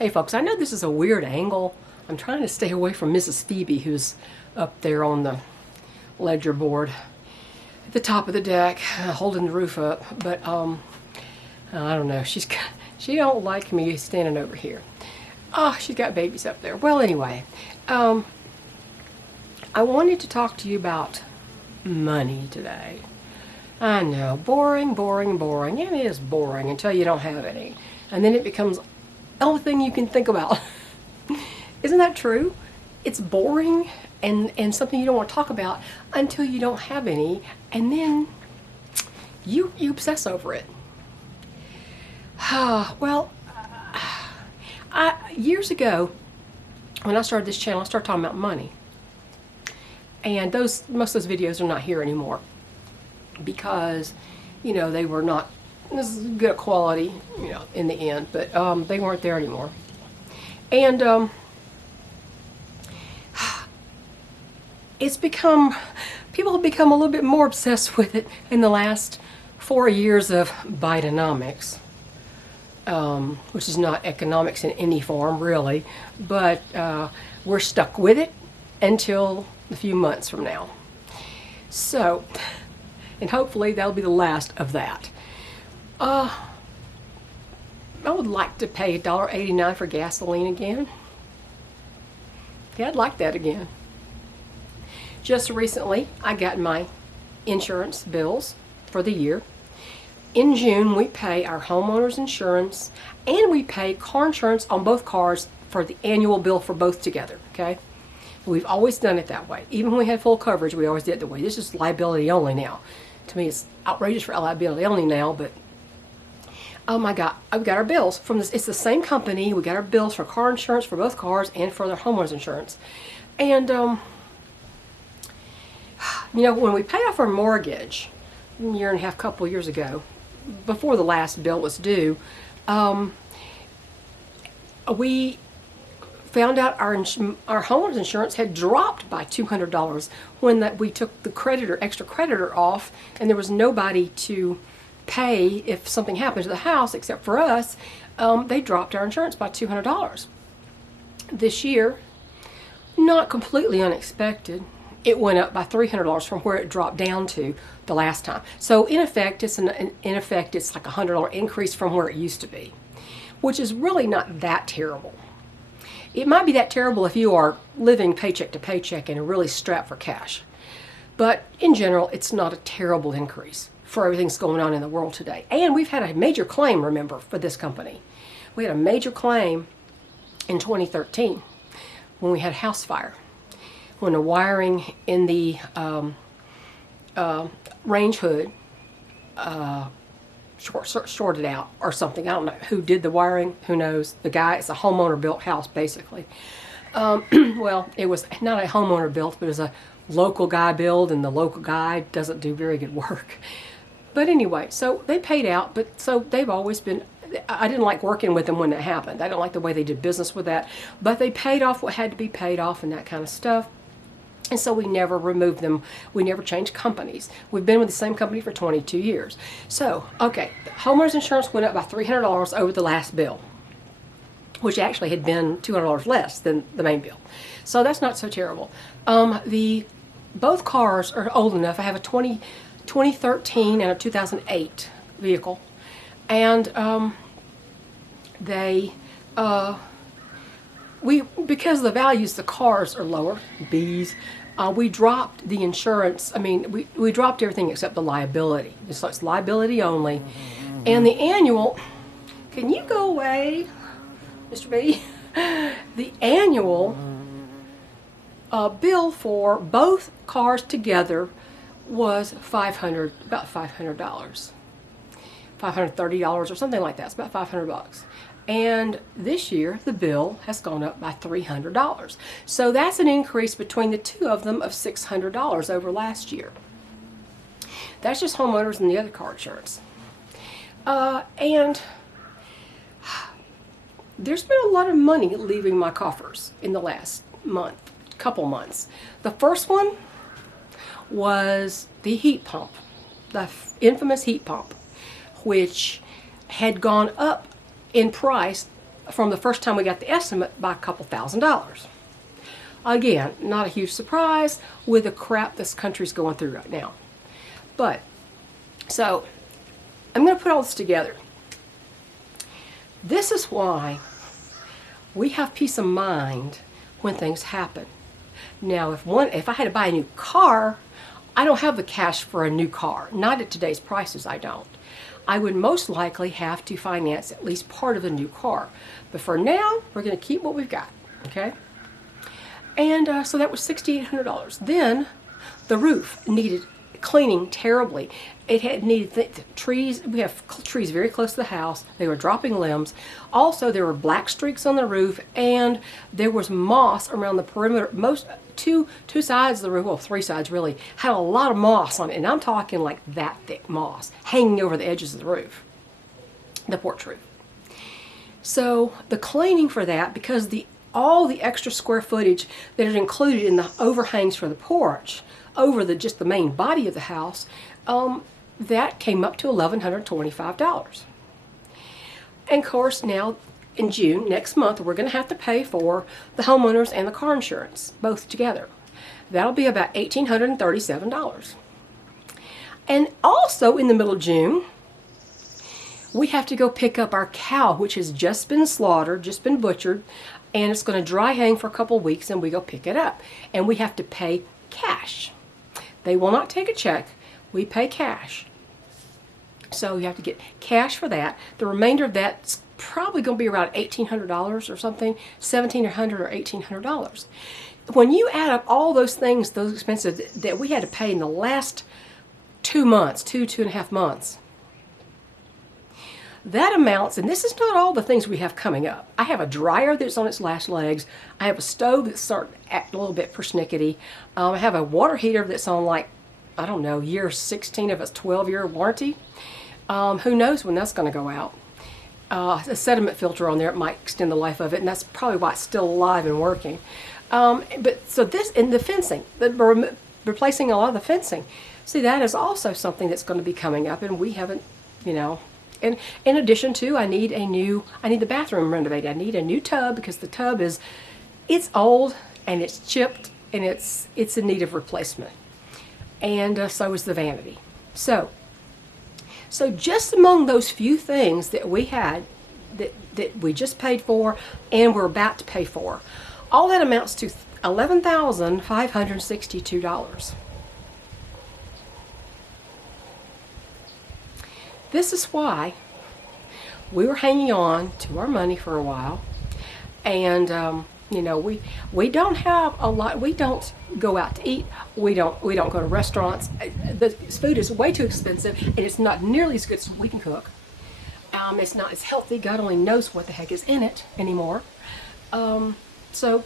Hey folks, I know this is a weird angle. I'm trying to stay away from Mrs. Phoebe, who's up there on the ledger board at the top of the deck, holding the roof up. But I don't know. She don't like me standing over here. Oh, she's got babies up there. Well, anyway, I wanted to talk to you about money today. I know, boring, boring, boring. Yeah, it is boring until you don't have any, and then it becomes the only thing you can think about. Isn't that true? It's boring and something you don't want to talk about until you don't have any, and then you obsess over it. Well, years ago, when I started this channel, I started talking about money. And most of those videos are not here anymore because, they were not as good quality, in the end, but they weren't there anymore. And people have become a little bit more obsessed with it in the last 4 years of Bidenomics, which is not economics in any form, really, but we're stuck with it until a few months from now. So, and hopefully that'll be the last of that. I would like to pay $1.89 for gasoline again. Yeah, I'd like that again. Just recently, I got my insurance bills for the year. In June, we pay our homeowner's insurance and we pay car insurance on both cars for the annual bill for both together, okay? We've always done it that way. Even when we had full coverage, we always did it that way. This is liability only now. To me, it's outrageous for liability only now, but oh my God, I've got our bills from this. It's the same company. We got our bills for car insurance for both cars and for their homeowner's insurance. And, when we paid off our mortgage a year and a half, couple years ago, before the last bill was due, we found out our homeowner's insurance had dropped by $200 when we took the extra creditor off, and there was nobody to pay if something happened to the house except for us. They dropped our insurance by $200. This year, not completely unexpected, it went up by $300 from where it dropped down to the last time. So in effect, it's like a $100 increase from where it used to be, which is really not that terrible. It might be that terrible if you are living paycheck to paycheck and are really strapped for cash. But in general, it's not a terrible increase for everything that's going on in the world today. And we've had a major claim, remember, for this company. We had a major claim in 2013 when we had a house fire, when the wiring in the range hood shorted out or something. I don't know who did the wiring, who knows. It's a homeowner built house basically. Well, it was not a homeowner built, but it was a local guy build, and the local guy doesn't do very good work. But anyway, so they paid out, but so they've always been, I didn't like working with them when that happened. I didn't like the way they did business with that, but they paid off what had to be paid off and that kind of stuff. And so we never removed them. We never changed companies. We've been with the same company for 22 years. So, okay, homeowner's insurance went up by $300 over the last bill, which actually had been $200 less than the main bill. So that's not so terrible. Both cars are old enough. I have a 2013 and a 2008 vehicle. And because the values of the cars are lower, we dropped the insurance. I mean, we dropped everything except the liability. So it's liability only. And the annual, can you go away, Mr. B? The annual bill for both cars together was about $500. $530 or something like that. It's about $500. And this year, the bill has gone up by $300. So that's an increase between the two of them of $600 over last year. That's just homeowners and the other car insurance. And there's been a lot of money leaving my coffers in the last couple months. The first one was the heat pump, the infamous heat pump, which had gone up in price from the first time we got the estimate by a couple $1,000s. Again, not a huge surprise with the crap this country's going through right now. But, so, I'm going to put all this together. This is why we have peace of mind when things happen. Now, if I had to buy a new car, I don't have the cash for a new car. Not at today's prices, I don't. I would most likely have to finance at least part of the new car. But for now, we're going to keep what we've got, okay? And so that was $6,800. Then the roof needed cleaning terribly. It had needed trees. We have trees very close to the house. They were dropping limbs. Also, there were black streaks on the roof, and there was moss around the perimeter. Two sides of the roof, well, three sides really, had a lot of moss on it, and I'm talking like that thick moss hanging over the edges of the roof, the porch roof. So the cleaning for that, because all the extra square footage that is included in the overhangs for the porch over just the main body of the house, that came up to $1,125. And of course, now in June, next month, we're going to have to pay for the homeowners and the car insurance, both together. That'll be about $1,837. And also in the middle of June, we have to go pick up our cow, which has just been slaughtered, just been butchered, and it's going to dry hang for a couple of weeks, and we go pick it up. And we have to pay cash. They will not take a check. We pay cash. So you have to get cash for that. The remainder of that's probably going to be around $1,800 or something, $1,700 or $1,800. When you add up all those things, those expenses that we had to pay in the last 2 months, two and a half months, that amounts, and this is not all the things we have coming up. I have a dryer that's on its last legs. I have a stove that's starting to act a little bit persnickety. I have a water heater that's on, like, I don't know, year 16 of its 12-year warranty. Who knows when that's going to go out. A sediment filter on there, it might extend the life of it, and that's probably why it's still alive and working. But so this, and the fencing, replacing a lot of the fencing. See, that is also something that's going to be coming up, and we haven't, And in addition to, I need the bathroom renovated. I need a new tub because the tub it's old and it's chipped and it's in need of replacement. And so is the vanity. So just among those few things that we had, that we just paid for and we're about to pay for, all that amounts to $11,562. This is why we were hanging on to our money for a while, and we don't have a lot. We don't go out to eat. We don't go to restaurants. The food is way too expensive, and it's not nearly as good as we can cook. It's not as healthy. God only knows what the heck is in it anymore. So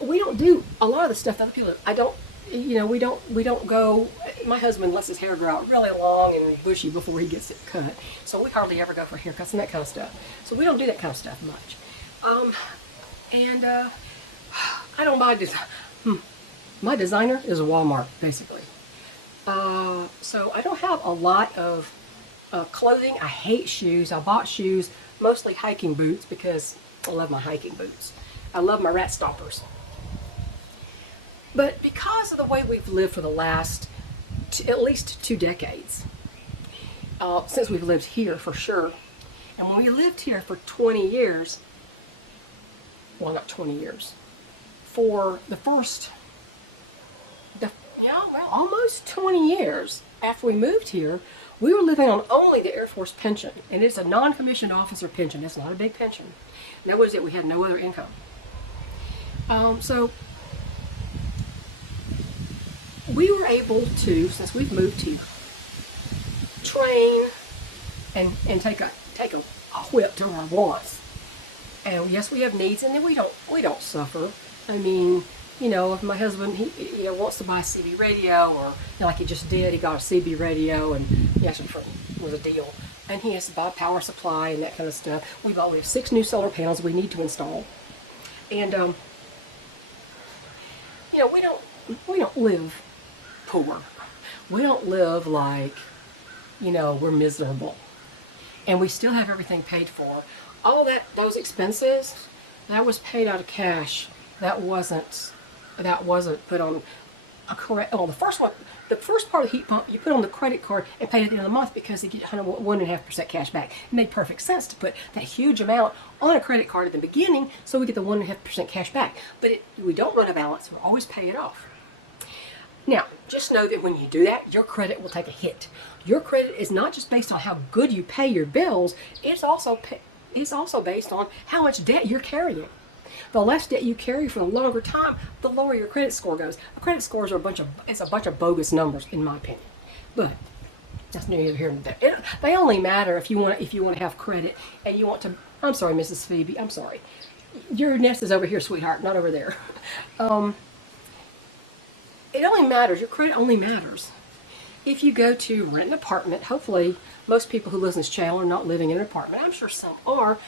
we don't do a lot of the stuff that other people do. We don't go. My husband lets his hair grow out really long and bushy before he gets it cut, so we hardly ever go for haircuts and that kind of stuff. So we don't do that kind of stuff much. I don't buy design. My designer is Walmart, basically. So I don't have a lot of clothing. I hate shoes. I bought shoes, mostly hiking boots, because I love my hiking boots. I love my rat stompers. But because of the way we've lived for the last at least 2 decades, since we've lived here for sure, and when we lived here for 20 years, well, not 20 years, for almost 20 years after we moved here, we were living on only the Air Force pension, and it's a non-commissioned officer pension. It's not a big pension. And that was it. We had no other income. So we were able to, since we've moved here, train and take a whip to our wants. And yes, we have needs, and then we don't suffer. I mean, if my husband he wants to buy a CB radio, or like he just did, he got a CB radio, and he actually was a deal, and he has to buy a power supply and that kind of stuff. We have 6 new solar panels we need to install, and we don't live poor. We don't live like, we're miserable. And we still have everything paid for. all those expenses, that was paid out of cash. That wasn't put on a correct. Oh, the first part of the heat pump you put on the credit card and pay at the end of the month because you get 1.5% cash back. It made perfect sense to put that huge amount on a credit card at the beginning so we get the 1.5% cash back. But we don't run a balance. We always pay it off. Now, just know that when you do that, your credit will take a hit. Your credit is not just based on how good you pay your bills. It's also based on how much debt you're carrying. The less debt you carry for a longer time, the lower your credit score goes. Credit scores are a bunch of bogus numbers, in my opinion. But that's neither here nor there. They only matter if you want to have credit and you want to. I'm sorry, Mrs. Phoebe. I'm sorry. Your nest is over here, sweetheart, not over there. It only matters. Your credit only matters if you go to rent an apartment. Hopefully, most people who listen to this channel are not living in an apartment. I'm sure some are.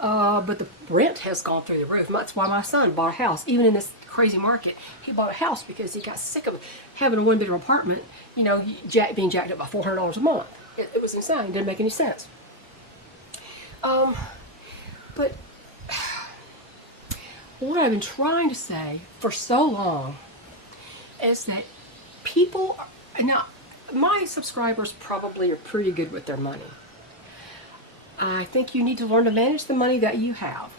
But the rent has gone through the roof. That's why my son bought a house. Even in this crazy market, he bought a house because he got sick of having a one-bedroom apartment, being jacked up by $400 a month. It was insane. It didn't make any sense. But what I've been trying to say for so long is that now, my subscribers probably are pretty good with their money. I think you need to learn to manage the money that you have.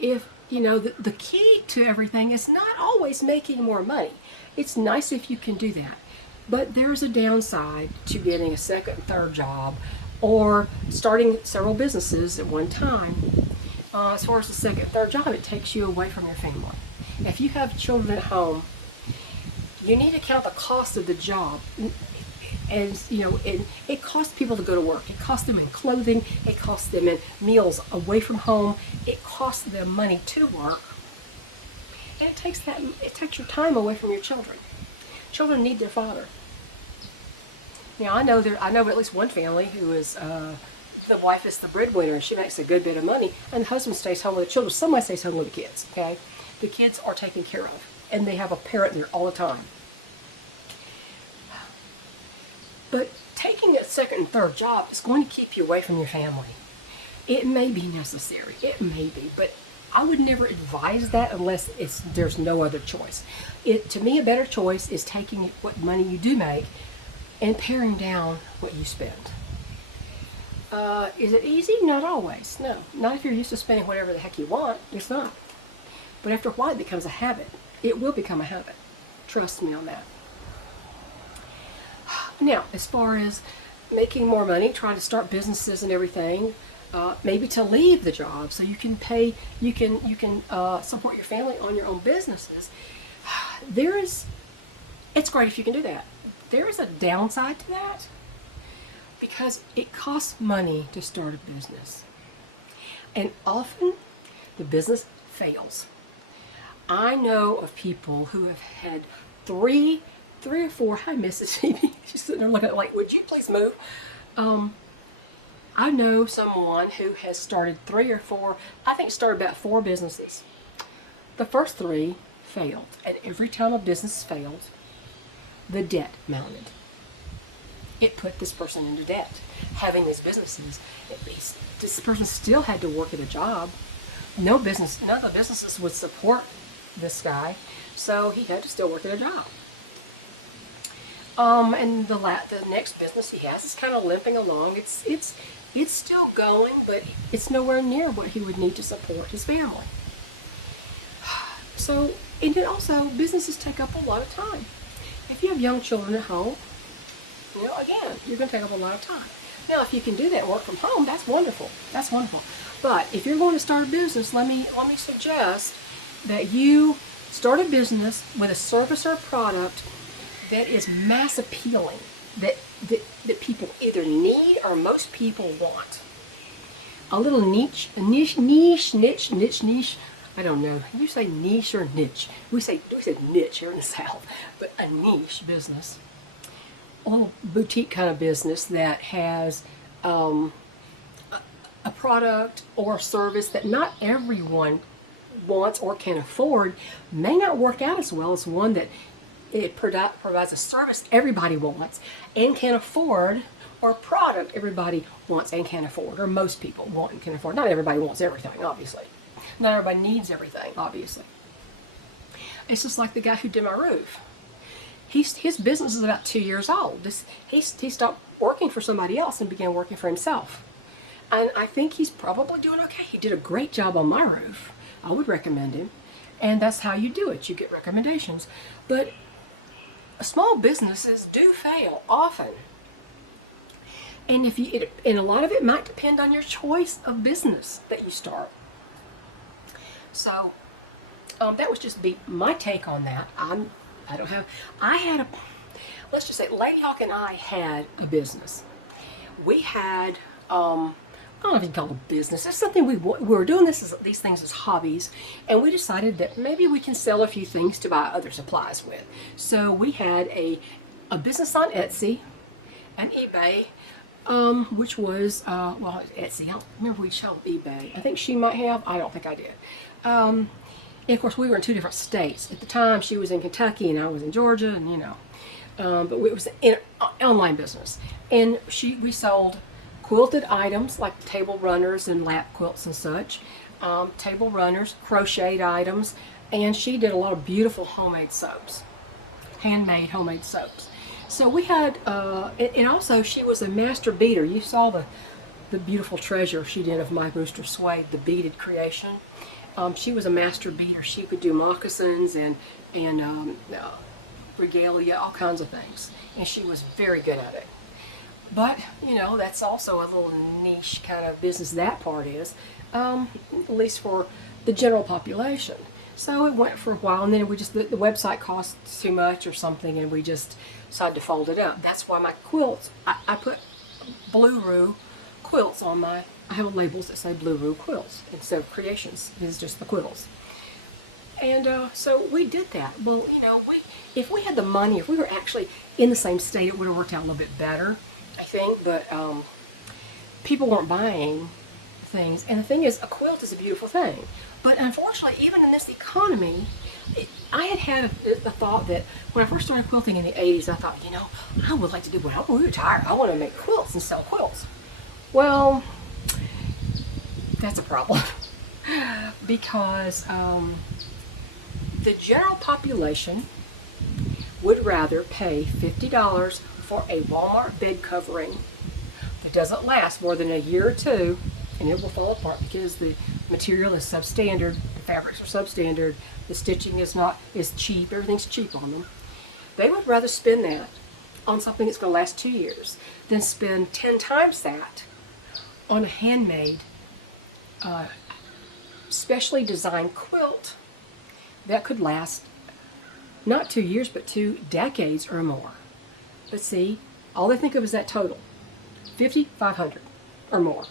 The key to everything is not always making more money. It's nice if you can do that. But there's a downside to getting a second and third job or starting several businesses at one time. As far as the second and third job, it takes you away from your family. If you have children at home, you need to count the cost of the job. It costs people to go to work. It costs them in clothing. It costs them in meals away from home. It costs them money to work. And it takes your time away from your children. Children need their father. Now I know at least one family who is the wife is the breadwinner and she makes a good bit of money, and the husband stays home with the children. Somebody stays home with the kids. Okay, the kids are taken care of, and they have a parent there all the time. But taking that second and third job is going to keep you away from your family. It may be necessary. It may be. But I would never advise that unless there's no other choice. To me, a better choice is taking what money you do make and paring down what you spend. Is it easy? Not always. No. Not if you're used to spending whatever the heck you want. It's not. But after a while, it becomes a habit. It will become a habit. Trust me on that. Now, as far as making more money, trying to start businesses and everything, maybe to leave the job so you can support your family on your own businesses. It's great if you can do that. There is a downside to that because it costs money to start a business, and often the business fails. I know of people who have had three or four. Hi, Mrs. Phoebe. She's sitting there looking at like, would you please move? I know someone who has started started about 4 businesses. The first 3 failed. And every time a business failed, the debt mounted. It put this person into debt. Having these businesses, this person still had to work at a job. None of the businesses would support this guy, so he had to still work at a job. And the next business he has is kind of limping along. It's still going, but it's nowhere near what he would need to support his family. So, and then also, businesses take up a lot of time. If you have young children at home, again, you're going to take up a lot of time. Now, if you can do that and work from home, that's wonderful. That's wonderful. But if you're going to start a business, let me suggest that you start a business with a service or product that is mass appealing, that people either need or most people want. A little niche. I don't know. You say niche or niche? We say niche here in the South, but a niche business, a little boutique kind of business that has a product or service that not everyone wants or can afford, may not work out as well as one that it provides a service everybody wants and can afford or a product everybody wants and can afford, or most people want and can afford. Not everybody wants everything, obviously. Not everybody needs everything, obviously. It's just like the guy who did my roof. His business is about 2 years old. He stopped working for somebody else and began working for himself. And I think he's probably doing okay. He did a great job on my roof. I would recommend him. And that's how you do it. You get recommendations. But small businesses do fail often. And and a lot of it might depend on your choice of business that you start. So that was just my take on that. Let's just say Lady Hawk and I had a business. We had, I don't know if you can call it a business. It's something we were doing these things as hobbies, and we decided that maybe we can sell a few things to buy other supplies with. So we had a business on Etsy and eBay, which was, Etsy. I don't remember we showed eBay. I think she might have. I don't think I did. And of course, we were in 2 different states. At the time, she was in Kentucky and I was in Georgia, and but it was an online business. And we sold quilted items like table runners and lap quilts and such, table runners, crocheted items, and she did a lot of beautiful homemade soaps, handmade homemade soaps. So we had, and also she was a master beader. You saw the beautiful treasure she did of my Brewster Suede, the beaded creation. She was a master beater. She could do moccasins and regalia, all kinds of things, and she was very good at it. But that's also a little niche kind of business, that part is, at least for the general population. So it went for a while, and then the website cost too much or something, and we just decided to fold it up. That's why my quilts, I put Blue Roo quilts on I have labels that say Blue Roo quilts instead of creations. It's just the quilts. And so we did that. Well, if we had the money, if we were actually in the same state, it would have worked out a little bit better, I think. But people weren't buying things. And the thing is, a quilt is a beautiful thing. But unfortunately, even in this economy, I had the thought that when I first started quilting in the 80s, I thought, I would like to do when I'm retired. I want to make quilts and sell quilts. Well, that's a problem. Because the general population would rather pay $50 for a Walmart bed covering that doesn't last more than a year or two, and it will fall apart because the material is substandard, the fabrics are substandard, the stitching is cheap, everything's cheap on them. They would rather spend that on something that's going to last 2 years than spend 10 times that on a handmade, specially designed quilt that could last not 2 years, but 2 decades or more. But see, all they think of is that total, $50, $500 or more.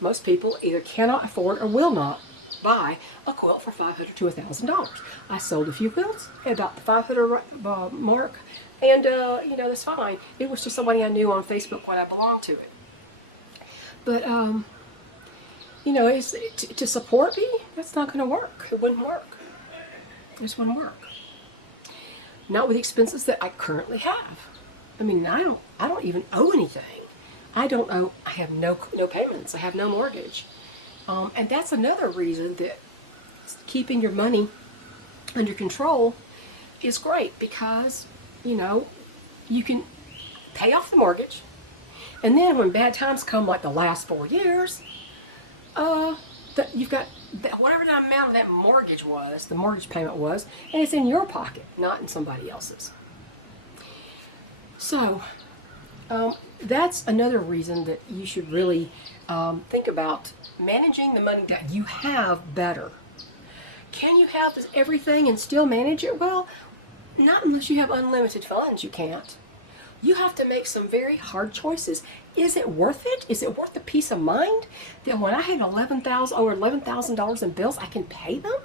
Most people either cannot afford or will not buy a quilt for $500 to $1,000. I sold a few quilts at about the $500 mark, and that's fine. It was just somebody I knew on Facebook when I belonged to it. But to support me, that's not going to work. It wouldn't work. It just wouldn't work. Not with the expenses that I currently have. I mean, I don't even owe anything. I have no payments. I have no mortgage. And that's another reason that keeping your money under control is great, because, you can pay off the mortgage, and then when bad times come, like the last 4 years, you've got whatever the amount of that mortgage was, the mortgage payment was, and it's in your pocket, not in somebody else's. So, that's another reason that you should really think about managing the money that you have better. Can you have everything and still manage it? Well, not unless you have unlimited funds. You can't. You have to make some very hard choices. Is it worth it? Is it worth the peace of mind that when I have over $11,000 in bills, I can pay them?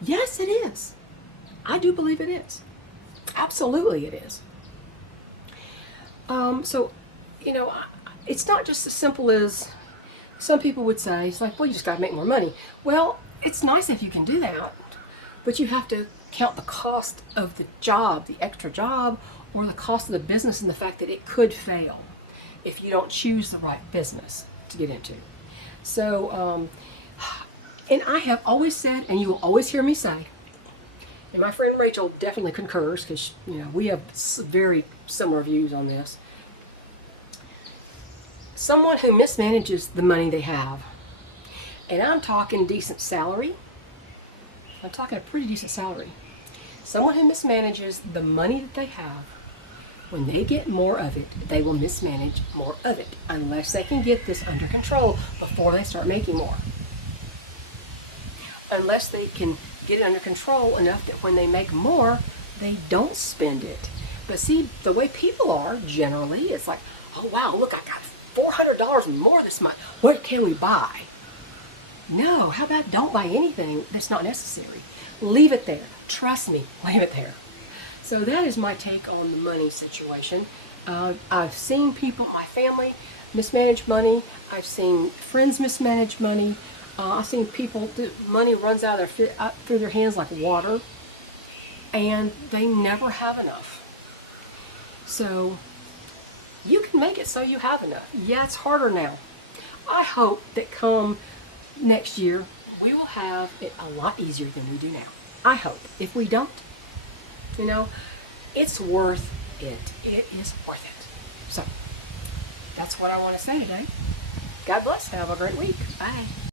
Yes, it is. I do believe it is. Absolutely, it is. So, it's not just as simple as some people would say. It's like, well, you just got to make more money. Well, it's nice if you can do that, but you have to count the cost of the job, the extra job, or the cost of the business and the fact that it could fail if you don't choose the right business to get into. So, and I have always said, and you will always hear me say, and my friend Rachel definitely concurs because we have very similar views on this. Someone who mismanages the money they have, and I'm talking decent salary. I'm talking a pretty decent salary. Someone who mismanages the money that they have, when they get more of it, they will mismanage more of it unless they can get this under control before they start making more. Unless they can get it under control enough that when they make more, they don't spend it. But see, the way people are generally, it's like, oh wow, look, I got $400 more this month. What can we buy? No, how about don't buy anything that's not necessary? Leave it there. Trust me, leave it there. So that is my take on the money situation. I've seen people, my family, mismanage money. I've seen friends mismanage money. I've seen people, money runs out through their hands like water, and they never have enough. So you can make it so you have enough. Yeah, it's harder now. I hope that come next year, we will have it a lot easier than we do now. I hope. If we don't, it's worth it. It is worth it. So, that's what I want to say today. God bless. Have a great week. Bye.